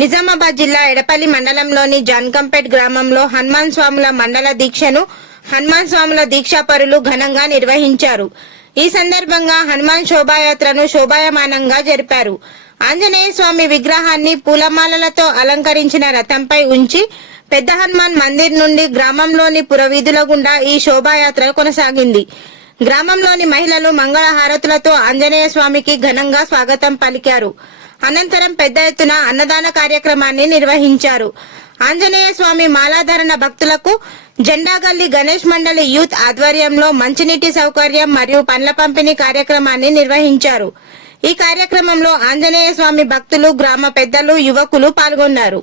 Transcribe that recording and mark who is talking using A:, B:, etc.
A: నిజామాబాద్ జిల్లా ఎడపల్లి మండలంలోని జాన్కంపేట్ గ్రామంలో హనుమాన్ స్వాముల మండల దీక్షను హనుమాన్ స్వాముల దీక్షాపరులు ఘనంగా నిర్వహించారు. ఈ సందర్భంగా హనుమాన్ శోభాయాత్రను శోభాయమానంగా జరిపారు. ఆంజనేయ స్వామి విగ్రహాన్ని పూలమాలలతో అలంకరించిన రథంపై ఉంచి పెద్ద హనుమాన్ మందిర్ నుండి గ్రామంలోని పురవీధుల గుండా ఈ శోభాయాత్ర కొనసాగింది. గ్రామంలోని మహిళలు మంగళ హారతులతో ఆంజనేయ స్వామికి ఘనంగా స్వాగతం పలికారు. అనంతరం పెద్ద ఎత్తున అన్నదాన కార్యక్రమాన్ని నిర్వహించారు. ఆంజనేయ స్వామి మాలాధారణ భక్తులకు జెండాగల్లి గణేష్ మండలి యూత్ ఆధ్వర్యంలో మంచినీటి సౌకర్యం మరియు పండ్ల పంపిణీ కార్యక్రమాన్ని నిర్వహించారు. ఈ కార్యక్రమంలో ఆంజనేయ స్వామి భక్తులు గ్రామ పెద్దలు యువకులు పాల్గొన్నారు.